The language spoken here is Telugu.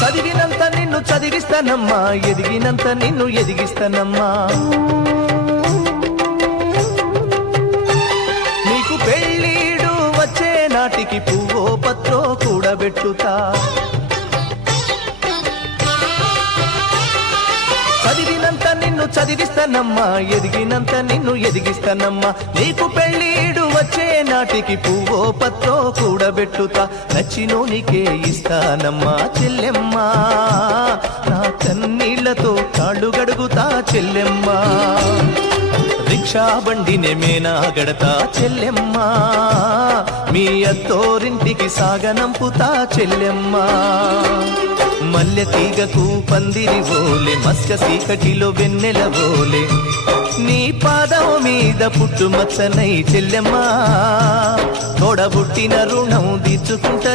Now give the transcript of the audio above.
చదివినంత నిన్ను చదివిస్తానమ్మా, ఎదిగినంత నిన్ను ఎదిగిస్తానమ్మా. నీకు పెళ్ళీడు వచ్చే నాటికి పువ్వో పత్రో కూడబెట్టుతా. చదివినంత నిన్ను చదివిస్తానమ్మా, ఎదిగినంత నిన్ను ఎదిగిస్తానమ్మా. నీకు పెళ్ళీడు వచ్చే నాటికి పువ్వో పత్రో కూడబెట్టుతా. నచ్చినోనికే ఇస్తానమ్మా చెల్లెమ్మా, నా కన్నీళ్లతో కాళ్ళు గడుగుతా చెల్లెమ్మా. రిక్షా బండినే మేనా గడతా చెల్లెమ్మా, మీ అత్తోరింటికి సాగనంపుతా చెల్లెమ్మా. మల్లె తీగకు పందిరి ఓలే, మస్క సీకటిలో వెన్నెల ఓలే, నీ పాదం మీద పుట్టుమచ్చనై చెల్లెమ్మా, తోడబుట్టిన రుణం తీర్చుకుంటా.